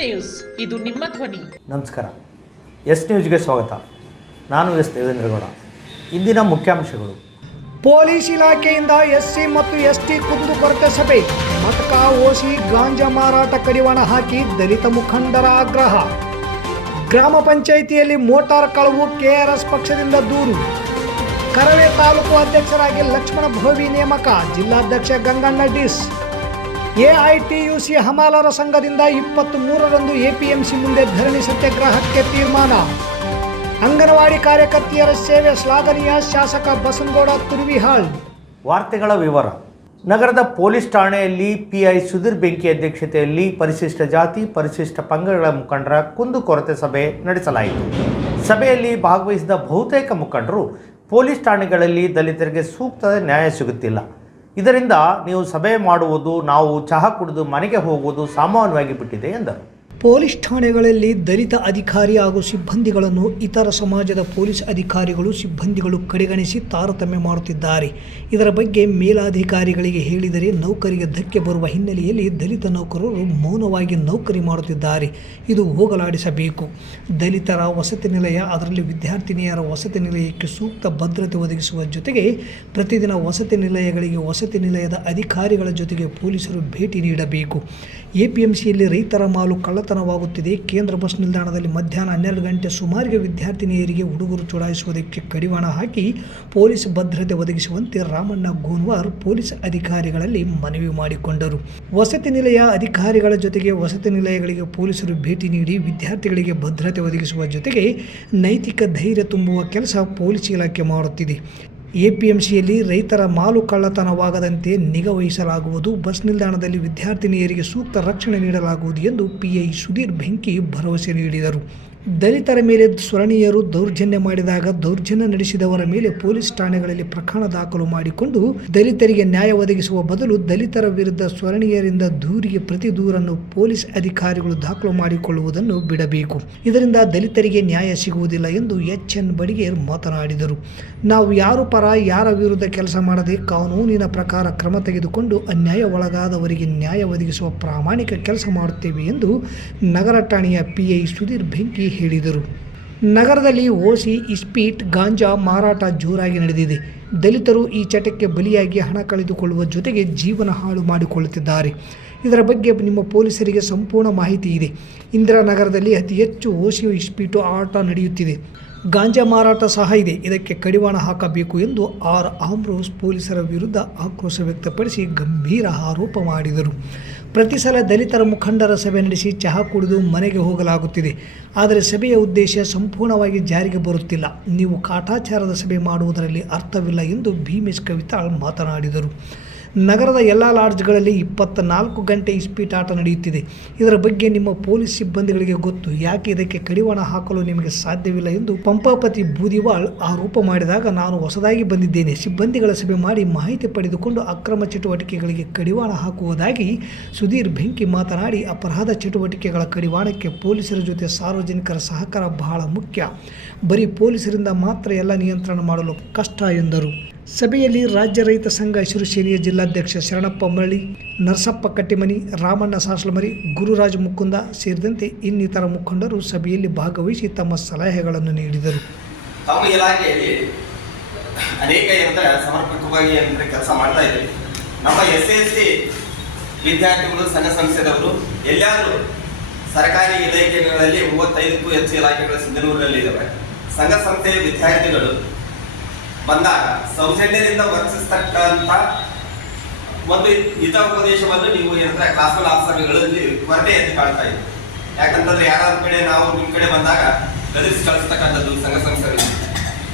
News. ಇದು ನಿಮ್ಮ ಧ್ವನಿ. ನಮಸ್ಕಾರ. ಎಸ್ ನ್ಯೂಸ್ಗೆ ಸ್ವಾಗತ. ನಾನು ಎಸ್ ದೇವೇಂದ್ರಗೌಡ. ಇಂದಿನ ಮುಖ್ಯಾಂಶಗಳು. ಪೊಲೀಸ್ ಇಲಾಖೆಯಿಂದ ಎಸ್ಸಿ ಮತ್ತು ಎಸ್ಟಿ ಕುಂದುಕೊರತೆ ಸಭೆ. ಮಟಕ ಓಸಿ ಗಾಂಜಾ ಮಾರಾಟ ಕಡಿವಾಣ ಹಾಕಿ ದಲಿತ ಮುಖಂಡರ ಆಗ್ರಹ. ಗ್ರಾಮ ಪಂಚಾಯಿತಿಯಲ್ಲಿ ಮೋಟಾರ್ ಕಳವು ಕೆಆರ್ಎಸ್ ಪಕ್ಷದಿಂದ ದೂರು. ಕರವೇ ತಾಲೂಕು ಅಧ್ಯಕ್ಷರಾಗಿ ಲಕ್ಷ್ಮಣ ಭೋವಿ ನೇಮಕ. ಜಿಲ್ಲಾಧ್ಯಕ್ಷ ಗಂಗಣ್ಣ ಡಿಸ್. ಎಐಟಿಯುಸಿ ಹಮಾಲರ ಸಂಘದಿಂದ ಇಪ್ಪತ್ತ್ ಮೂರರಂದು ಎಪಿಎಂಸಿ ಮುಂದೆ ಧರಣಿ ಸತ್ಯಾಗ್ರಹಕ್ಕೆ ತೀರ್ಮಾನ. ಅಂಗನವಾಡಿ ಕಾರ್ಯಕರ್ತೆಯರ ಸೇವೆ ಶ್ಲಾಘನೀಯ, ಶಾಸಕ ಬಸನಗೌಡ ತುರ್ವಿಹಾಳ್. ವಾರ್ತೆಗಳ ವಿವರ. ನಗರದ ಪೊಲೀಸ್ ಠಾಣೆಯಲ್ಲಿ ಪಿಐ ಸುಧೀರ್ ಬೆಂಕಿ ಅಧ್ಯಕ್ಷತೆಯಲ್ಲಿ ಪರಿಶಿಷ್ಟ ಜಾತಿ, ಪರಿಶಿಷ್ಟ ಪಂಗಡಗಳ ಮುಖಂಡರ ಕುಂದುಕೊರತೆ ಸಭೆ ನಡೆಸಲಾಯಿತು. ಸಭೆಯಲ್ಲಿ ಭಾಗವಹಿಸಿದ ಬಹುತೇಕ ಮುಖಂಡರು ಪೊಲೀಸ್ ಠಾಣೆಗಳಲ್ಲಿ ದಲಿತರಿಗೆ ಸೂಕ್ತ ನ್ಯಾಯ ಸಿಗುತ್ತಿಲ್ಲ. ಇದರಿಂದ ನೀವು ಸಭೆ ಮಾಡುವುದು ನಾವು ಚಹಾ ಕುಡಿದು ಮನೆಗೆ ಹೋಗುವುದು ಸಾಮಾನ್ಯವಾಗಿ ಬಿಟ್ಟಿದೆ ಎಂದರು. ಪೊಲೀಸ್ ಠಾಣೆಗಳಲ್ಲಿ ದಲಿತ ಅಧಿಕಾರಿ ಹಾಗೂ ಸಿಬ್ಬಂದಿಗಳನ್ನು ಇತರ ಸಮಾಜದ ಪೊಲೀಸ್ ಅಧಿಕಾರಿಗಳು ಸಿಬ್ಬಂದಿಗಳು ಕಡೆಗಣಿಸಿ ತಾರತಮ್ಯ ಮಾಡುತ್ತಿದ್ದಾರೆ. ಇದರ ಬಗ್ಗೆ ಮೇಲಾಧಿಕಾರಿಗಳಿಗೆ ಹೇಳಿದರೆ ನೌಕರಿಗೆ ಧಕ್ಕೆ ಬರುವ ಹಿನ್ನೆಲೆಯಲ್ಲಿ ದಲಿತ ನೌಕರರು ಮೌನವಾಗಿ ನೌಕರಿ ಮಾಡುತ್ತಿದ್ದಾರೆ. ಇದು ಹೋಗಲಾಡಿಸಬೇಕು. ದಲಿತರ ವಸತಿ ನಿಲಯ, ಅದರಲ್ಲಿ ವಿದ್ಯಾರ್ಥಿನಿಯರ ವಸತಿ ನಿಲಯಕ್ಕೆ ಸೂಕ್ತ ಭದ್ರತೆ ಒದಗಿಸುವ ಜೊತೆಗೆ ಪ್ರತಿದಿನ ವಸತಿ ನಿಲಯಗಳಿಗೆ ವಸತಿ ನಿಲಯದ ಅಧಿಕಾರಿಗಳ ಜೊತೆಗೆ ಪೊಲೀಸರು ಭೇಟಿ ನೀಡಬೇಕು. ಎಪಿಎಂಸಿಯಲ್ಲಿ ರೈತರ ಮಾಲು ಕಳ್ಳತನವಾಗುತ್ತಿದೆ ಕೇಂದ್ರ ಬಸ್ ನಿಲ್ದಾಣದಲ್ಲಿ ಮಧ್ಯಾಹ್ನ ಹನ್ನೆರಡು ಗಂಟೆ ಸುಮಾರಿಗೆ ವಿದ್ಯಾರ್ಥಿನಿಯರಿಗೆ ಹುಡುಗರು ಚುಡಾಯಿಸುವುದಕ್ಕೆ ಕಡಿವಾಣ ಹಾಕಿ ಪೊಲೀಸ್ ಭದ್ರತೆ ಒದಗಿಸುವಂತೆ ರಾಮಣ್ಣ ಗೋನ್ವಾರ್ ಪೊಲೀಸ್ ಅಧಿಕಾರಿಗಳಲ್ಲಿ ಮನವಿ ಮಾಡಿಕೊಂಡರು. ವಸತಿ ನಿಲಯ ಅಧಿಕಾರಿಗಳ ಜೊತೆಗೆ ವಸತಿ ನಿಲಯಗಳಿಗೆ ಪೊಲೀಸರು ಭೇಟಿ ನೀಡಿ ವಿದ್ಯಾರ್ಥಿಗಳಿಗೆ ಭದ್ರತೆ ಒದಗಿಸುವ ಜೊತೆಗೆ ನೈತಿಕ ಧೈರ್ಯ ತುಂಬುವ ಕೆಲಸ ಪೊಲೀಸ್ ಇಲಾಖೆ ಮಾಡುತ್ತಿದೆ. ಎಪಿಎಂಸಿಯಲ್ಲಿ ರೈತರ ಮಾಲು ಕಳ್ಳತನವಾಗದಂತೆ ನಿಗಾ ವಹಿಸಲಾಗುವುದು. ಬಸ್ ನಿಲ್ದಾಣದಲ್ಲಿ ವಿದ್ಯಾರ್ಥಿನಿಯರಿಗೆ ಸೂಕ್ತ ರಕ್ಷಣೆ ನೀಡಲಾಗುವುದು ಎಂದು ಪಿಐ ಸುಧೀರ್ ಬೆಂಕಿ ಭರವಸೆ ನೀಡಿದರು. ದಲಿತರ ಮೇಲೆ ಸ್ವರಣೀಯರು ದೌರ್ಜನ್ಯ ಮಾಡಿದಾಗ ದೌರ್ಜನ್ಯ ನಡೆಸಿದವರ ಮೇಲೆ ಪೊಲೀಸ್ ಠಾಣೆಗಳಲ್ಲಿ ಪ್ರಕರಣ ದಾಖಲು ಮಾಡಿಕೊಂಡು ದಲಿತರಿಗೆ ನ್ಯಾಯ ಒದಗಿಸುವ ಬದಲು ದಲಿತರ ವಿರುದ್ಧ ಸ್ವರಣೀಯರಿಂದ ದೂರಿಗೆ ಪ್ರತಿ ದೂರನ್ನು ಪೊಲೀಸ್ ಅಧಿಕಾರಿಗಳು ದಾಖಲು ಮಾಡಿಕೊಳ್ಳುವುದನ್ನು ಬಿಡಬೇಕು. ಇದರಿಂದ ದಲಿತರಿಗೆ ನ್ಯಾಯ ಸಿಗುವುದಿಲ್ಲ ಎಂದು ಎಚ್ ಎನ್ ಬಡಿಗೇರ್ ಮಾತನಾಡಿದರು. ನಾವು ಯಾರು ಪರ, ಯಾರ ವಿರುದ್ಧ ಕೆಲಸ ಮಾಡದೆ ಕಾನೂನಿನ ಪ್ರಕಾರ ಕ್ರಮ ತೆಗೆದುಕೊಂಡು ಅನ್ಯಾಯ ಒಳಗಾದವರಿಗೆ ನ್ಯಾಯ ಒದಗಿಸುವ ಪ್ರಾಮಾಣಿಕ ಕೆಲಸ ಮಾಡುತ್ತೇವೆ ಎಂದು ನಗರ ಠಾಣೆಯ ಪಿಐ ಸುಧೀರ್ ಬೆಂಕಿ ಹೇಳಿದರು. ನಗರದಲ್ಲಿ ಓಸಿ, ಇಸ್ಪೀಟ್, ಗಾಂಜಾ ಮಾರಾಟ ಜೋರಾಗಿ ನಡೆದಿದೆ. ದಲಿತರು ಈ ಚಟಕ್ಕೆ ಬಲಿಯಾಗಿ ಹಣ ಕಳೆದುಕೊಳ್ಳುವ ಜೊತೆಗೆ ಜೀವನ ಹಾಳು ಮಾಡಿಕೊಳ್ಳುತ್ತಿದ್ದಾರೆ. ಇದರ ಬಗ್ಗೆ ನಿಮ್ಮ ಪೊಲೀಸರಿಗೆ ಸಂಪೂರ್ಣ ಮಾಹಿತಿ ಇದೆ. ಇಂದಿರಾನಗರದಲ್ಲಿ ಅತಿ ಹೆಚ್ಚು ಓಸಿ ಇಸ್ಪೀಟು ಆಟ ನಡೆಯುತ್ತಿದೆ. ಗಾಂಜಾ ಮಾರಾಟ ಸಹ ಇದೆ. ಇದಕ್ಕೆ ಕಡಿವಾಣ ಹಾಕಬೇಕು ಎಂದು ಆರ್. ಆಮ್ರೋಸ್ ಪೊಲೀಸರ ವಿರುದ್ಧ ಆಕ್ರೋಶ ವ್ಯಕ್ತಪಡಿಸಿ ಗಂಭೀರ ಆರೋಪ ಮಾಡಿದರು. ಪ್ರತಿ ಸಲ ದಲಿತರ ಮುಖಂಡರ ಸಭೆ ನಡೆಸಿ ಚಹಾ ಕುಡಿದು ಮನೆಗೆ ಹೋಗಲಾಗುತ್ತಿದೆ. ಆದರೆ ಸಭೆಯ ಉದ್ದೇಶ ಸಂಪೂರ್ಣವಾಗಿ ಜಾರಿಗೆ ಬರುತ್ತಿಲ್ಲ. ನೀವು ಕಾಟಾಚಾರದ ಸಭೆ ಮಾಡುವುದರಲ್ಲಿ ಅರ್ಥವಿಲ್ಲ ಎಂದು ಭೀಮೇಶ್ ಕವಿತಾಳ್ ಮಾತನಾಡಿದರು. ನಗರದ ಎಲ್ಲ ಲಾಡ್ಜ್ಗಳಲ್ಲಿ ಇಪ್ಪತ್ತ ನಾಲ್ಕು ಗಂಟೆ ಇಸ್ಪೀಟ್ ಆಟ ನಡೆಯುತ್ತಿದೆ. ಇದರ ಬಗ್ಗೆ ನಿಮ್ಮ ಪೊಲೀಸ್ ಸಿಬ್ಬಂದಿಗಳಿಗೆ ಗೊತ್ತು. ಯಾಕೆ ಇದಕ್ಕೆ ಕಡಿವಾಣ ಹಾಕಲು ನಿಮಗೆ ಸಾಧ್ಯವಿಲ್ಲ ಎಂದು ಪಂಪಾಪತಿ ಬೂದಿವಾಳ್ ಆರೋಪ ಮಾಡಿದಾಗ ನಾನು ಹೊಸದಾಗಿ ಬಂದಿದ್ದೇನೆ. ಸಿಬ್ಬಂದಿಗಳ ಸಭೆ ಮಾಡಿ ಮಾಹಿತಿ ಪಡೆದುಕೊಂಡು ಅಕ್ರಮ ಚಟುವಟಿಕೆಗಳಿಗೆ ಕಡಿವಾಣ ಹಾಕುವುದಾಗಿ ಸುಧೀರ್ ಬೆಂಕಿ ಮಾತನಾಡಿ, ಅಪರಾಧ ಚಟುವಟಿಕೆಗಳ ಕಡಿವಾಣಕ್ಕೆ ಪೊಲೀಸರ ಜೊತೆ ಸಾರ್ವಜನಿಕರ ಸಹಕಾರ ಬಹಳ ಮುಖ್ಯ. ಬರೀ ಪೊಲೀಸರಿಂದ ಮಾತ್ರ ಎಲ್ಲ ನಿಯಂತ್ರಣ ಮಾಡಲು ಕಷ್ಟ ಎಂದರು. ಸಭೆಯಲ್ಲಿ ರಾಜ್ಯ ರೈತ ಸಂಘ ಹಸಿರು ಸೇನೆಯ ಜಿಲ್ಲಾಧ್ಯಕ್ಷ ಶರಣಪ್ಪ ಮರಳಿ, ನರಸಪ್ಪ ಕಟ್ಟಿಮನಿ, ರಾಮಣ್ಣ ಸಾಸಲಮರಿ, ಗುರುರಾಜ್ ಮುಕುಂದ ಸೇರಿದಂತೆ ಇನ್ನಿತರ ಮುಖಂಡರು ಸಭೆಯಲ್ಲಿ ಭಾಗವಹಿಸಿ ತಮ್ಮ ಸಲಹೆಗಳನ್ನು ನೀಡಿದರು. ತಮ್ಮ ಇಲಾಖೆಯಲ್ಲಿ ಅನೇಕ ಸಮರ್ಪಕವಾಗಿ ಕೆಲಸ ಮಾಡ್ತಾ ಇದ್ದೀವಿ ನಮ್ಮ ಎಸ್ ಎಸ್ ಸಿ ವಿದ್ಯಾರ್ಥಿಗಳು, ಸಂಘ ಸಂಸ್ಥೆದವರು ಎಲ್ಲಾದರೂ ಸರ್ಕಾರಿ ಇಲಾಖೆಗಳಲ್ಲಿ ಮೂವತ್ತೈದಕ್ಕೂ ಹೆಚ್ಚು ಇಲಾಖೆಗಳು ಸಿಂಧನೂರಿನಲ್ಲಿ ಇದ್ದಾವೆ ಸಂಘ ಸಂಸ್ಥೆಯ ವಿದ್ಯಾರ್ಥಿಗಳು ಬಂದಾಗ ಸೌಜನ್ಯದಿಂದ ವರ್ತಿಸ್ತಕ್ಕಂಥ ಒಂದು ಹಿತೋಪದೇಶವನ್ನು ನೀವು ಏನಂದ್ರೆ ಕ್ಲಾಸ್ಮಲ್ ಆಫೀಸರ್ಗಳಲ್ಲಿ ಕೊರತೆ ಎದ್ದು ಕಾಣ್ತಾ ಇದ್ದೀವಿ ಯಾಕಂತಂದ್ರೆ ಯಾರಾದ ಕಡೆ ನಾವು ನಿಮ್ಮ ಕಡೆ ಬಂದಾಗ ಗದಿಸಿ ಕಳಿಸ್ತಕ್ಕಂಥದ್ದು ಸಂಘ ಸಂಸ್ಥೆಗಳು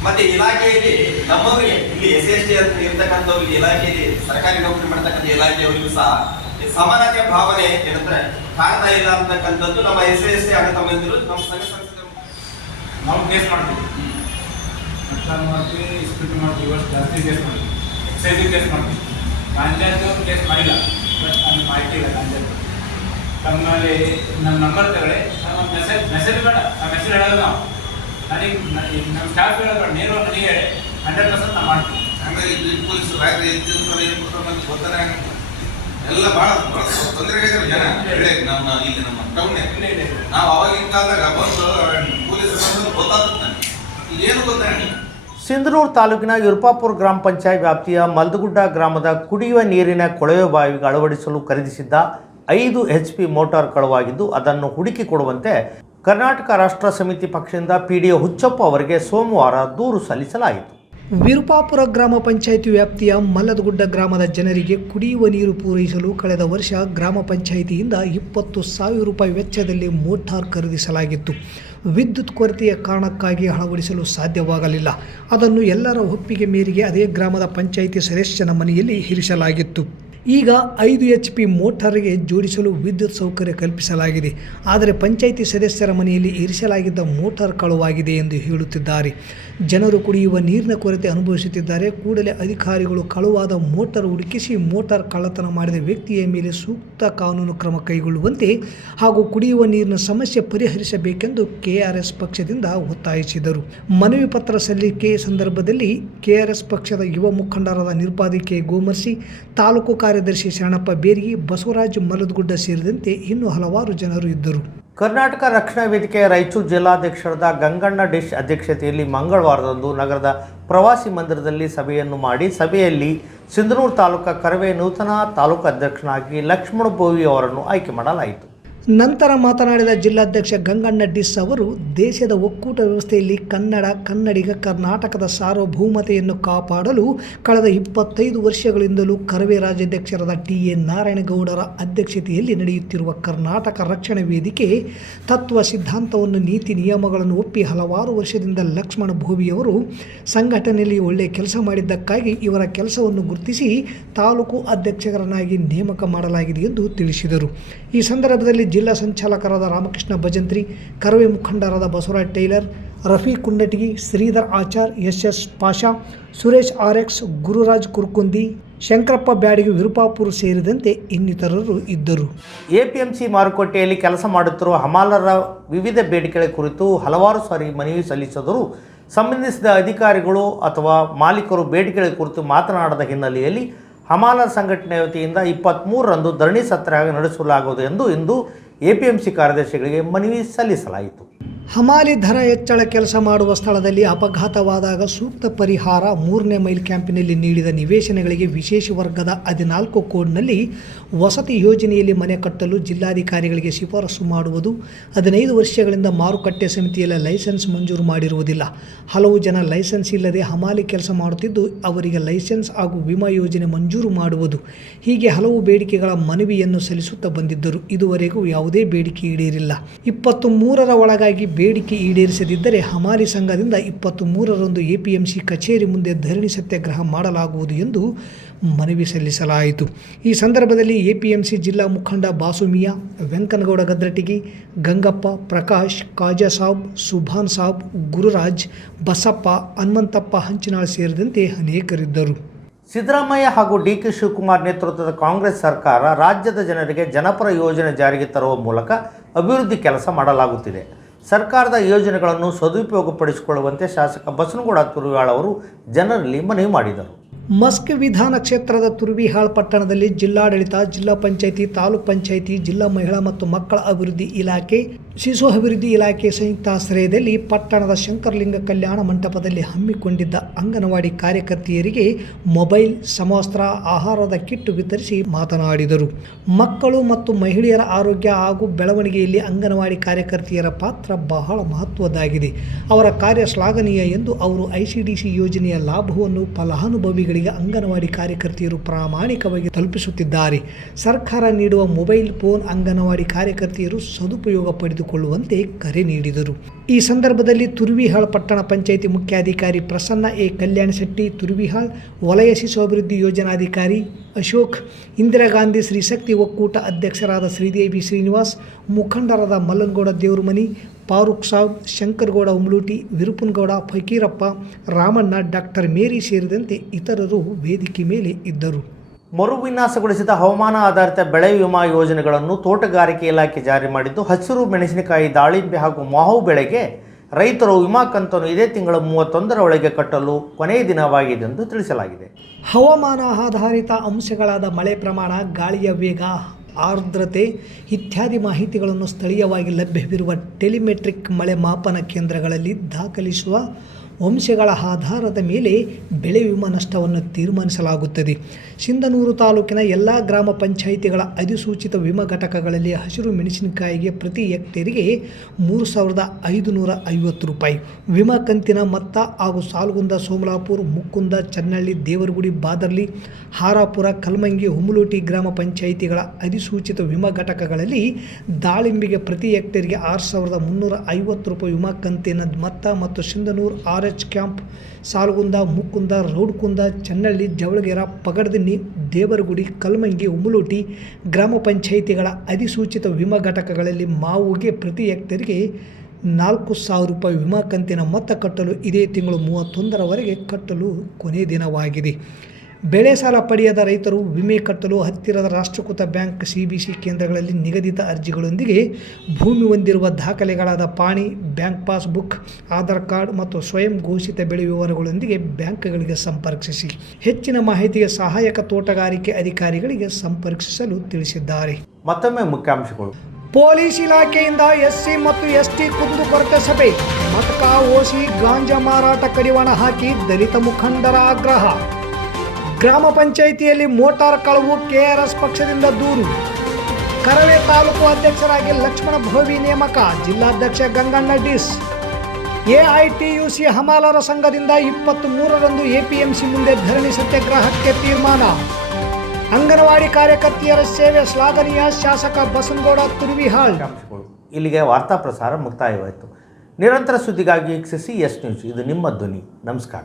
ಮತ್ತೆ ಇಲಾಖೆಯಲ್ಲಿ ನಮ್ಮವರಿಗೆ, ಇಲ್ಲಿ ಎಸ್ ಎಸ್ ಟಿ ಅಂತ ಇರ್ತಕ್ಕಂಥವ್ರಿಗೆ ಇಲಾಖೆಯಲ್ಲಿ, ಸರ್ಕಾರಿ ನೌಕರಿ ಮಾಡ್ತಕ್ಕಂಥ ಇಲಾಖೆಯವರಿಗೂ ಸಹ ಸಮಾನತೆ ಭಾವನೆ ಏನಂದ್ರೆ ಕಾಣ್ತಾ ಇಲ್ಲ ಅಂತಕ್ಕಂಥದ್ದು ನಮ್ಮ ಎಸ್ ಎಸ್ ಟಿ ಅಣ್ಣ ನಮ್ಮ ಸಂಘ ಸಂಸ್ಥೆ ನಾವು ಫೇಸ್ ಮಾಡ್ತೀವಿ. ಮಕ್ಕಳ ಮಾಡ್ತೀವಿ ಇಸ್ಪಿಟ್ ಮಾಡ್ತೀವಿ ಇವತ್ತು ಜಾಸ್ತಿ ಕೇಸ್ ಮಾಡ್ತೀವಿ. ಎಕ್ಸೈಸಿಗೆ ಕೇಸ್ ಮಾಡ್ತೀವಿ. ಪಂಚಾಯತ್ ಕೇಸ್ ಮಾಡಿಲ್ಲ ಬಟ್ ನಾನು ಮಾಹಿತಿ ಇಲ್ಲ ಪಂಚಾಯತ್ ತಮ್ಮಲ್ಲಿ ನನ್ನ ನಂಬರ್ ತಗೊಳ್ಳಿ. ನಮ್ಮ ಮೆಸೇಜ್ ಮೆಸೇಜ್ ಬೇಡ. ಆ ಮೆಸೇಜ್ ಹೇಳೋದು ನಾವು. ನನಗೆ ನಮ್ಮ ಸ್ಟಾಫ್ ಹೇಳೋದು ಬೇಡ. ನೇರವಾಗಿ ನನಗೆ ಹೇಳಿ. ಹಂಡ್ರೆಡ್ ಪರ್ಸೆಂಟ್ ನಾವು ಮಾಡ್ತೀವಿ ಆಮೇಲೆ ಇಲ್ಲಿ ಪೊಲೀಸ್ ರಾತ್ರಿ ಏನು ಗೊತ್ತಾನೆ ಎಲ್ಲ ಭಾಳ ತೊಂದರೆ ಜನ. ಹೇಳಿ ನಮ್ಮ ಇಲ್ಲಿ ನಮ್ಮ ಟೌನ್ ನಾವು ಅವಾಗಿನ ಕಾಲದಾಗ ಬಂದು ಪೊಲೀಸ್ ಬಂದು ಗೊತ್ತಾಗುತ್ತೆ ನನಗೆ. ಈಗೇನು ಗೊತ್ತಾಗಿಲ್ಲ ಸಿಂಧನೂರು ತಾಲೂಕಿನ ಯುರ್ಪಾಪುರ ಗ್ರಾಮ ಪಂಚಾಯತ್ ವ್ಯಾಪ್ತಿಯ ಮಲ್ದಗುಡ್ಡ ಗ್ರಾಮದ ಕುಡಿಯುವ ನೀರಿನ ಕೊಳವೆ ಬಾವಿಗೆ ಅಳವಡಿಸಲು ಖರೀದಿಸಿದ್ದ ಐದು ಎಚ್ ಪಿ ಮೋಟಾರ್ ಕಳವಾಗಿದ್ದು ಅದನ್ನು ಹುಡುಕಿ ಕೊಡುವಂತೆ ಕರ್ನಾಟಕ ರಾಷ್ಟ್ರ ಸಮಿತಿ ಪಕ್ಷದಿಂದ ಪಿ ಡಿ ಹುಚ್ಚಪ್ಪ ಅವರಿಗೆ ಸೋಮವಾರ ದೂರು ಸಲ್ಲಿಸಲಾಯಿತು. ವಿರುಪಾಪುರ ಗ್ರಾಮ ಪಂಚಾಯಿತಿ ವ್ಯಾಪ್ತಿಯ ಮಲ್ಲದಗುಡ್ಡ ಗ್ರಾಮದ ಜನರಿಗೆ ಕುಡಿಯುವ ನೀರು ಪೂರೈಸಲು ಕಳೆದ ವರ್ಷ ಗ್ರಾಮ ಪಂಚಾಯಿತಿಯಿಂದ ಇಪ್ಪತ್ತು ಸಾವಿರ ರೂಪಾಯಿ ವೆಚ್ಚದಲ್ಲಿ ಮೋಟಾರ್ ಖರೀದಿಸಲಾಗಿತ್ತು. ವಿದ್ಯುತ್ ಕೊರತೆಯ ಕಾರಣಕ್ಕಾಗಿ ಅಳವಡಿಸಲು ಸಾಧ್ಯವಾಗಲಿಲ್ಲ. ಅದನ್ನು ಎಲ್ಲರ ಒಪ್ಪಿಗೆ ಮೇರೆಗೆ ಅದೇ ಗ್ರಾಮದ ಪಂಚಾಯಿತಿ ಸದಸ್ಯನ ಮನೆಯಲ್ಲಿ ಇರಿಸಲಾಗಿತ್ತು. ಈಗ ಐದು ಎಚ್ ಪಿ ಮೋಟಾರ್ಗೆ ಜೋಡಿಸಲು ವಿದ್ಯುತ್ ಸೌಕರ್ಯ ಕಲ್ಪಿಸಲಾಗಿದೆ. ಆದರೆ ಪಂಚಾಯಿತಿ ಸದಸ್ಯರ ಮನೆಯಲ್ಲಿ ಇರಿಸಲಾಗಿದ್ದ ಮೋಟಾರ್ ಕಳುವಾಗಿದೆ ಎಂದು ಹೇಳುತ್ತಿದ್ದಾರೆ. ಜನರು ಕುಡಿಯುವ ನೀರಿನ ಕೊರತೆ ಅನುಭವಿಸುತ್ತಿದ್ದಾರೆ. ಕೂಡಲೇ ಅಧಿಕಾರಿಗಳು ಕಳುವಾದ ಮೋಟಾರ್ ಹುಡುಕಿಸಿ ಮೋಟಾರ್ ಕಳ್ಳತನ ಮಾಡಿದ ವ್ಯಕ್ತಿಯ ಮೇಲೆ ಸೂಕ್ತ ಕಾನೂನು ಕ್ರಮ ಕೈಗೊಳ್ಳುವಂತೆ ಹಾಗೂ ಕುಡಿಯುವ ನೀರಿನ ಸಮಸ್ಯೆ ಪರಿಹರಿಸಬೇಕೆಂದು ಕೆಆರ್ಎಸ್ ಪಕ್ಷದಿಂದ ಒತ್ತಾಯಿಸಿದರು. ಮನವಿ ಪತ್ರ ಸಲ್ಲಿಕೆ ಸಂದರ್ಭದಲ್ಲಿ ಕೆಆರ್ಎಸ್ ಪಕ್ಷದ ಯುವ ಮುಖಂಡರಾದ ನಿರ್ಪಾದಿಕೆ ಗೋಮರ್ಸಿ, ತಾಲೂಕು ಕಾರ್ಯದರ್ಶಿ ಶರಣಪ್ಪ ಬೇರಿಗೆ, ಬಸವರಾಜ್ ಮಲದಗುಡ್ಡ ಸೇರಿದಂತೆ ಇನ್ನೂ ಹಲವಾರು ಜನರು ಇದ್ದರು. ಕರ್ನಾಟಕ ರಕ್ಷಣಾ ವೇದಿಕೆಯ ರಾಯಚೂರು ಜಿಲ್ಲಾಧ್ಯಕ್ಷರಾದ ಗಂಗಣ್ಣ ಡಿಶ್ ಅಧ್ಯಕ್ಷತೆಯಲ್ಲಿ ಮಂಗಳವಾರದಂದು ನಗರದ ಪ್ರವಾಸಿ ಮಂದಿರದಲ್ಲಿ ಸಭೆಯನ್ನು ಮಾಡಿ ಸಭೆಯಲ್ಲಿ ಸಿಂಧನೂರು ತಾಲೂಕ ಕರವೇ ನೂತನ ತಾಲೂಕು ಅಧ್ಯಕ್ಷನಾಗಿ ಲಕ್ಷ್ಮಣ ಭೋವಿ ಅವರನ್ನು ಆಯ್ಕೆ ಮಾಡಲಾಯಿತು. ನಂತರ ಮಾತನಾಡಿದ ಜಿಲ್ಲಾಧ್ಯಕ್ಷ ಗಂಗಣ್ಣ ಡಿಸ್ ಅವರು, ದೇಶದ ಒಕ್ಕೂಟ ವ್ಯವಸ್ಥೆಯಲ್ಲಿ ಕನ್ನಡ, ಕನ್ನಡಿಗ ಕರ್ನಾಟಕದ ಸಾರ್ವಭೌಮತೆಯನ್ನು ಕಾಪಾಡಲು ಕಳೆದ ಇಪ್ಪತ್ತೈದು ವರ್ಷಗಳಿಂದಲೂ ಕರವೇ ರಾಜ್ಯಾಧ್ಯಕ್ಷರಾದ ಟಿ ಎ ನಾರಾಯಣಗೌಡರ ಅಧ್ಯಕ್ಷತೆಯಲ್ಲಿ ನಡೆಯುತ್ತಿರುವ ಕರ್ನಾಟಕ ರಕ್ಷಣಾ ವೇದಿಕೆ, ತತ್ವ ಸಿದ್ಧಾಂತವನ್ನು, ನೀತಿ ನಿಯಮಗಳನ್ನು ಒಪ್ಪಿ ಹಲವಾರು ವರ್ಷದಿಂದ ಲಕ್ಷ್ಮಣ ಭೋವಿಯವರು ಸಂಘಟನೆಯಲ್ಲಿ ಒಳ್ಳೆಯ ಕೆಲಸ ಮಾಡಿದ್ದಕ್ಕಾಗಿ ಇವರ ಕೆಲಸವನ್ನು ಗುರುತಿಸಿ ತಾಲೂಕು ಅಧ್ಯಕ್ಷರನ್ನಾಗಿ ನೇಮಕ ಮಾಡಲಾಗಿದೆ ಎಂದು ತಿಳಿಸಿದರು. ಈ ಸಂದರ್ಭದಲ್ಲಿ ಜಿಲ್ಲಾ ಸಂಚಾಲಕರಾದ ರಾಮಕೃಷ್ಣ ಭಜಂತ್ರಿ, ಕರವೇ ಮುಖಂಡರಾದ Basavaraj tailor, Rafi Kundatagi, Shridhar Achar, S S Pasha, Suresh R X Gururaj Kurkundi, Shankarappa Byadige, Virupapura ಸೇರಿದಂತೆ ಇನ್ನಿತರರು ಇದ್ದರು. ಎಪಿಎಂಸಿ ಮಾರುಕಟ್ಟೆಯಲ್ಲಿ ಕೆಲಸ ಮಾಡುತ್ತಿರುವ ಹಮಾಲರ ವಿವಿಧ ಬೇಡಿಕೆಗಳ ಕುರಿತು ಹಲವಾರು ಸಾರಿ ಮನವಿ ಸಲ್ಲಿಸಿದರೂ ಸಂಬಂಧಿಸಿದ ಅಧಿಕಾರಿಗಳು ಅಥವಾ ಮಾಲೀಕರು ಬೇಡಿಕೆಗಳ ಕುರಿತು ಮಾತನಾಡದ ಹಿನ್ನೆಲೆಯಲ್ಲಿ ಹಮಾಲರ್ ಸಂಘಟನೆ ವತಿಯಿಂದ ಇಪ್ಪತ್ತ್ಮೂರರಂದು ಧರಣಿ ಸತ್ಯಾಗ್ರಹ ನಡೆಸಲಾಗುವುದು ಎಂದು ಇಂದು ಎಪಿಎಂಸಿ ಕಾರ್ಯದರ್ಶಿಗಳಿಗೆ ಮನವಿ ಸಲ್ಲಿಸಲಾಯಿತು. ಹಮಾಲಿ ದರ ಹೆಚ್ಚಳ ಕೆಲಸ ಮಾಡುವ ಸ್ಥಳದಲ್ಲಿ ಅಪಘಾತವಾದಾಗ ಸೂಕ್ತ ಪರಿಹಾರ ಮೂರನೇ ಮೈಲ್ ಕ್ಯಾಂಪಿನಲ್ಲಿ ನೀಡಿದ ನಿವೇಶನಗಳಿಗೆ ವಿಶೇಷ ವರ್ಗದ ಹದಿನಾಲ್ಕು ಕೋಡ್ನಲ್ಲಿ ವಸತಿ ಯೋಜನೆಯಲ್ಲಿ ಮನೆ ಕಟ್ಟಲು ಜಿಲ್ಲಾಧಿಕಾರಿಗಳಿಗೆ ಶಿಫಾರಸು ಮಾಡುವುದು, ಹದಿನೈದು ವರ್ಷಗಳಿಂದ ಮಾರುಕಟ್ಟೆ ಸಮಿತಿಯಲ್ಲಿ ಲೈಸೆನ್ಸ್ ಮಂಜೂರು ಮಾಡಿರುವುದಿಲ್ಲ. ಹಲವು ಜನ ಲೈಸೆನ್ಸ್ ಇಲ್ಲದೆ ಹಮಾಲಿ ಕೆಲಸ ಮಾಡುತ್ತಿದ್ದು, ಅವರಿಗೆ ಲೈಸೆನ್ಸ್ ಹಾಗೂ ವಿಮಾ ಯೋಜನೆ ಮಂಜೂರು ಮಾಡುವುದು. ಹೀಗೆ ಹಲವು ಬೇಡಿಕೆಗಳ ಮನವಿಯನ್ನು ಸಲ್ಲಿಸುತ್ತಾ ಬಂದಿದ್ದರು. ಇದುವರೆಗೂ ಯಾವುದೇ ಬೇಡಿಕೆ ಈಡೇರಿಲ್ಲ. ಇಪ್ಪತ್ತು ಮೂರರ ಒಳಗಾಗಿ ಬೇಡಿಕೆ ಈಡೇರಿಸದಿದ್ದರೆ ಹಮಾಲಿ ಸಂಘದಿಂದ ಇಪ್ಪತ್ತು ಮೂರರಂದು ಎಪಿಎಂಸಿ ಕಚೇರಿ ಮುಂದೆ ಧರಣಿ ಸತ್ಯಾಗ್ರಹ ಮಾಡಲಾಗುವುದು ಎಂದು ಮನವಿ ಸಲ್ಲಿಸಲಾಯಿತು. ಈ ಸಂದರ್ಭದಲ್ಲಿ ಎಪಿಎಂಸಿ ಜಿಲ್ಲಾ ಮುಖಂಡ ಬಾಸುಮಿಯಾ, ವೆಂಕನಗೌಡ ಗದ್ರಟಿಗಿ, ಗಂಗಪ್ಪ, ಪ್ರಕಾಶ್, ಕಾಜಾ ಸಾಬ್, ಸುಭಾನ್ ಸಾಬ್, ಗುರುರಾಜ್, ಬಸಪ್ಪ, ಹನುಮಂತಪ್ಪ ಹಂಚಿನಾಳ್ ಸೇರಿದಂತೆ ಅನೇಕರಿದ್ದರು. ಸಿದ್ದರಾಮಯ್ಯ ಹಾಗೂ ಡಿ ಕೆ ಶಿವಕುಮಾರ್ ನೇತೃತ್ವದ ಕಾಂಗ್ರೆಸ್ ಸರ್ಕಾರ ರಾಜ್ಯದ ಜನರಿಗೆ ಜನಪರ ಯೋಜನೆ ಜಾರಿಗೆ ತರುವ ಮೂಲಕ ಅಭಿವೃದ್ಧಿ ಕೆಲಸ ಮಾಡಲಾಗುತ್ತಿದೆ. ಸರ್ಕಾರದ ಯೋಜನೆಗಳನ್ನು ಸದುಪಯೋಗಪಡಿಸಿಕೊಳ್ಳುವಂತೆ ಶಾಸಕ ಬಸನಗೌಡ ತುರುವಾಳ್ ಅವರು ಜನರಲ್ಲಿ ಮನವಿ ಮಾಡಿದರು. ಮಸ್ಕ್ ವಿಧಾನ ಕ್ಷೇತ್ರದ ತುರ್ವಿಹಾಳ್ ಪಟ್ಟಣದಲ್ಲಿ ಜಿಲ್ಲಾಡಳಿತ, ಜಿಲ್ಲಾ ಪಂಚಾಯಿತಿ, ತಾಲೂಕ್ ಪಂಚಾಯಿತಿ, ಜಿಲ್ಲಾ ಮಹಿಳಾ ಮತ್ತು ಮಕ್ಕಳ ಅಭಿವೃದ್ಧಿ ಇಲಾಖೆ, ಶಿಶು ಅಭಿವೃದ್ಧಿ ಇಲಾಖೆ ಸಂಯುಕ್ತಾಶ್ರಯದಲ್ಲಿ ಪಟ್ಟಣದ ಶಂಕರಲಿಂಗ ಕಲ್ಯಾಣ ಮಂಟಪದಲ್ಲಿ ಹಮ್ಮಿಕೊಂಡಿದ್ದ ಅಂಗನವಾಡಿ ಕಾರ್ಯಕರ್ತೆಯರಿಗೆ ಮೊಬೈಲ್, ಸಮವಸ್ತ್ರ, ಆಹಾರದ ಕಿಟ್ ವಿತರಿಸಿ ಮಾತನಾಡಿದರು. ಮಕ್ಕಳು ಮತ್ತು ಮಹಿಳೆಯರ ಆರೋಗ್ಯ ಹಾಗೂ ಬೆಳವಣಿಗೆಯಲ್ಲಿ ಅಂಗನವಾಡಿ ಕಾರ್ಯಕರ್ತೆಯರ ಪಾತ್ರ ಬಹಳ ಮಹತ್ವದ್ದಾಗಿದೆ. ಅವರ ಕಾರ್ಯ ಶ್ಲಾಘನೀಯ ಎಂದು ಅವರು ಐಸಿಡಿಸಿ ಯೋಜನೆಯ ಲಾಭವನ್ನು ಫಲಾನುಭವಿಗಳಿಗೆ ಅಂಗನವಾಡಿ ಕಾರ್ಯಕರ್ತೆಯರು ಪ್ರಾಮಾಣಿಕವಾಗಿ ತಲುಪಿಸುತ್ತಿದ್ದಾರೆ. ಸರ್ಕಾರ ನೀಡುವ ಮೊಬೈಲ್ ಫೋನ್ ಅಂಗನವಾಡಿ ಕಾರ್ಯಕರ್ತೆಯರು ಸದುಪಯೋಗ ಪಡೆದುಕೊಳ್ಳುವಂತೆ ಕರೆ ನೀಡಿದರು. ಈ ಸಂದರ್ಭದಲ್ಲಿ ತುರ್ವಿಹಾಳ್ ಪಟ್ಟಣ ಪಂಚಾಯಿತಿ ಮುಖ್ಯಾಧಿಕಾರಿ ಪ್ರಸನ್ನ ಎ. ಕಲ್ಯಾಣ ಶೆಟ್ಟಿ ತುರ್ವಿಹಾಳ್ ವಲಯ ಶಿಶು ಅಭಿವೃದ್ಧಿ ಯೋಜನಾಧಿಕಾರಿ ಅಶೋಕ್, ಇಂದಿರಾ ಗಾಂಧಿ ಶಕ್ತಿ ಒಕ್ಕೂಟ ಅಧ್ಯಕ್ಷರಾದ ಶ್ರೀದೇವಿ ಶ್ರೀನಿವಾಸ್, ಮುಖಂಡರಾದ ಮಲ್ಲನಗೌಡ ದೇವರಮನಿ ಫಾರೂಕ್ ಸಾಬ್ ಶಂಕರಗೌಡ ಉಮ್ಲೂಟಿ ವಿರುಪುನ್ಗೌಡ ಫಕೀರಪ್ಪ ರಾಮಣ್ಣ ಡಾಕ್ಟರ್ ಮೇರಿ ಸೇರಿದಂತೆ ಇತರರು ವೇದಿಕೆ ಮೇಲೆ ಇದ್ದರು. ಮರುವಿನ್ಯಾಸಗೊಳಿಸಿದ ಹವಾಮಾನ ಆಧಾರಿತ ಬೆಳೆ ವಿಮಾ ಯೋಜನೆಗಳನ್ನು ತೋಟಗಾರಿಕೆ ಇಲಾಖೆ ಜಾರಿ ಮಾಡಿದ್ದು ಹಸಿರು ಮೆಣಸಿನಕಾಯಿ ದಾಳಿಂಬೆ ಹಾಗೂ ಮಾವು ಬೆಳೆಗೆ ರೈತರು ವಿಮಾ ಕಂತನ್ನು ಇದೇ ತಿಂಗಳ ಮೂವತ್ತೊಂದರ ಒಳಗೆ ಕಟ್ಟಲು ಕೊನೆಯ ದಿನವಾಗಿದೆ ಎಂದು ತಿಳಿಸಲಾಗಿದೆ. ಹವಾಮಾನ ಆಧಾರಿತ ಅಂಶಗಳಾದ ಮಳೆ ಪ್ರಮಾಣ ಗಾಳಿಯ ವೇಗ ಆರ್ದ್ರತೆ ಇತ್ಯಾದಿ ಮಾಹಿತಿಗಳನ್ನು ಸ್ಥಳೀಯವಾಗಿ ಲಭ್ಯವಿರುವ ಟೆಲಿಮೆಟ್ರಿಕ್ ಮಳೆ ಮಾಪನ ಕೇಂದ್ರಗಳಲ್ಲಿ ದಾಖಲಿಸುವ ಅಂಶಗಳ ಆಧಾರದ ಮೇಲೆ ಬೆಳೆ ವಿಮಾ ನಷ್ಟವನ್ನು ತೀರ್ಮಾನಿಸಲಾಗುತ್ತದೆ. ಸಿಂಧನೂರು ತಾಲೂಕಿನ ಎಲ್ಲ ಗ್ರಾಮ ಪಂಚಾಯಿತಿಗಳ ಅಧಿಸೂಚಿತ ವಿಮಾ ಘಟಕಗಳಲ್ಲಿ ಹಸಿರು ಮೆಣಸಿನಕಾಯಿಗೆ ಪ್ರತಿ ಹೆಕ್ಟೇರಿಗೆ ಮೂರು ಸಾವಿರದ ಐದುನೂರ ಐವತ್ತು ರೂಪಾಯಿ. ವಿಮಾ ಕಂತಿನ ಮೊತ್ತ ಹಾಗೂ ಸಾಲುಗುಂದ ಸೋಮಲಾಪುರ, ಮುಕ್ಕುಂದ, ಚನ್ನಳ್ಳಿ, ದೇವರಗುಡಿ, ಬಾದರ್ಲಿ, ಹಾರಾಪುರ, ಕಲ್ಮಂಗಿ ಹುಮಲೋಟಿ ಗ್ರಾಮ ಪಂಚಾಯಿತಿಗಳ ಅಧಿಸೂಚಿತ ವಿಮಾ ಘಟಕಗಳಲ್ಲಿ ದಾಳಿಂಬಿಗೆ ಪ್ರತಿ ಹೆಕ್ಟೇರ್ಗೆ ಆರು ಸಾವಿರದ ಮುನ್ನೂರ ಐವತ್ತು ರೂಪಾಯಿ ವಿಮಾ ಕಂತಿನ ಮೊತ್ತ ಮತ್ತು Sindhanur R H camp, Salagunda, Mukkunda, Roudkunda, Channalli, Javalagera Pagadadinni Devaragudi, Kalmangi Umaloti ಗ್ರಾಮ ಪಂಚಾಯಿತಿಗಳ ಅಧಿಸೂಚಿತ ವಿಮಾ ಘಟಕಗಳಲ್ಲಿ ಮಾವುಗೆ ಪ್ರತಿ ಹೆಕ್ಟೇರ್ಗೆ ನಾಲ್ಕು ಸಾವಿರ ರೂಪಾಯಿ ವಿಮಾ ಕಂತಿನ ಮೊತ್ತ ಕಟ್ಟಲು ಇದೇ ತಿಂಗಳು ಮೂವತ್ತೊಂದರವರೆಗೆ ಕಟ್ಟಲು ಕೊನೆ ದಿನವಾಗಿದೆ. ಬೆಳೆ ಸಾಲ ಪಡೆಯದ ರೈತರು ವಿಮೆ ಕಟ್ಟಲು ಹತ್ತಿರದ ರಾಷ್ಟ್ರೀಕೃತ ಬ್ಯಾಂಕ್ ಸಿ ಬಿ ಸಿ ಕೇಂದ್ರಗಳಲ್ಲಿ ನಿಗದಿತ ಅರ್ಜಿಗಳೊಂದಿಗೆ ಭೂಮಿ ಹೊಂದಿರುವ ದಾಖಲೆಗಳಾದ ಪಾಣಿ ಬ್ಯಾಂಕ್ ಪಾಸ್ಬುಕ್ ಆಧಾರ್ ಕಾರ್ಡ್ ಮತ್ತು ಸ್ವಯಂ ಘೋಷಿತ ಬೆಳೆ ವಿವರಗಳೊಂದಿಗೆ ಬ್ಯಾಂಕ್ಗಳಿಗೆ ಸಂಪರ್ಕಿಸಿ. ಹೆಚ್ಚಿನ ಮಾಹಿತಿಗೆ ಸಹಾಯಕ ತೋಟಗಾರಿಕೆ ಅಧಿಕಾರಿಗಳಿಗೆ ಸಂಪರ್ಕಿಸಲು ತಿಳಿಸಿದ್ದಾರೆ. ಮತ್ತೊಮ್ಮೆ ಮುಖ್ಯಾಂಶಗಳು. ಪೊಲೀಸ್ ಇಲಾಖೆಯಿಂದ ಎಸ್ಸಿ ಮತ್ತು ಎಸ್ಟಿ ಕುಂದುಕೊರತೆ ಸಭೆ. ಮಟ್ಕಾ ಓಸಿ ಗಾಂಜಾ ಮಾರಾಟ ಕಡಿವಾಣ ಹಾಕಿ ದಲಿತ ಮುಖಂಡರ ಆಗ್ರಹ. ಗ್ರಾಮ ಪಂಚಾಯಿತಿಯಲ್ಲಿ ಮೋಟಾರ್ ಕಳವು ಕೆಆರ್ಎಸ್ ಪಕ್ಷದಿಂದ ದೂರು. ಕರವೇ ತಾಲೂಕು ಅಧ್ಯಕ್ಷರಾಗಿ ಲಕ್ಷ್ಮಣ ಭೋವಿ ನೇಮಕ, ಜಿಲ್ಲಾಧ್ಯಕ್ಷ ಗಂಗಣ್ಣ ಡಿಸ್. ಎಐಟಿಯುಸಿ ಹಮಾಲರ ಸಂಘದಿಂದ ಇಪ್ಪತ್ತ್ ಮೂರರಂದು ಎಪಿಎಂಸಿ ಮುಂದೆ ಧರಣಿ ಸತ್ಯಾಗ್ರಹಕ್ಕೆ ತೀರ್ಮಾನ. ಅಂಗನವಾಡಿ ಕಾರ್ಯಕರ್ತೆಯರ ಸೇವೆ ಶ್ಲಾಘನೀಯ, ಶಾಸಕ ಬಸನಗೌಡ ತುರ್ವಿಹಾಳ್. ಇಲ್ಲಿಗೆ ವಾರ್ತಾ ಪ್ರಸಾರ ಮುಕ್ತಾಯವಾಯಿತು. ನಿರಂತರ ಸುದ್ದಿಗಾಗಿ ವೀಕ್ಷಿಸಿ ಎಸ್ ನ್ಯೂಸ್, ಇದು ನಿಮ್ಮ ಧ್ವನಿ. ನಮಸ್ಕಾರ.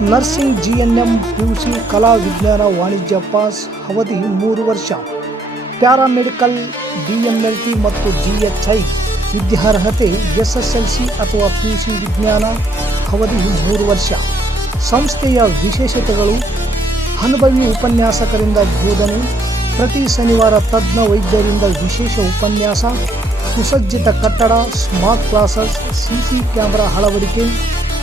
ನರ್ಸಿಂಗ್ ಜಿ ಎನ್ ಪಿಯುಸಿ ಕಲಾ ವಿಜ್ಞಾನ, ವಾಣಿಜ್ಯ ಪಾಸ್, ಅವಧಿ ಮೂರು ವರ್ಷ. Paramedical, D M L T ಮತ್ತು ಜಿ ಎಚ್ ಐ, ವಿದ್ಯಾರ್ಹತೆ, ಎಸ್ ಎಸ್ ಎಲ್ ಸಿ ಅಥವಾ ಪಿ ಯು ಸಿ ವಿಜ್ಞಾನ, ಅವಧಿ ಮೂರು ವರ್ಷ. ಸಂಸ್ಥೆಯ ವಿಶೇಷತೆಗಳು, ಅನುಭವಿ ಉಪನ್ಯಾಸಕರಿಂದ ಬೋಧನೆ, ಪ್ರತಿ ಶನಿವಾರ ತಜ್ಞ ವೈದ್ಯರಿಂದ ವಿಶೇಷ ಉಪನ್ಯಾಸ, ಸುಸಜ್ಜಿತ ಕಟ್ಟಡ, ಸ್ಮಾರ್ಟ್ ಕ್ಲಾಸಸ್ ಸಿಸಿ ಕ್ಯಾಮೆರಾ ಅಳವಡಿಕೆ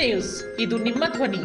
News ಇದು ನಿಮ್ಮ ಧ್ವನಿ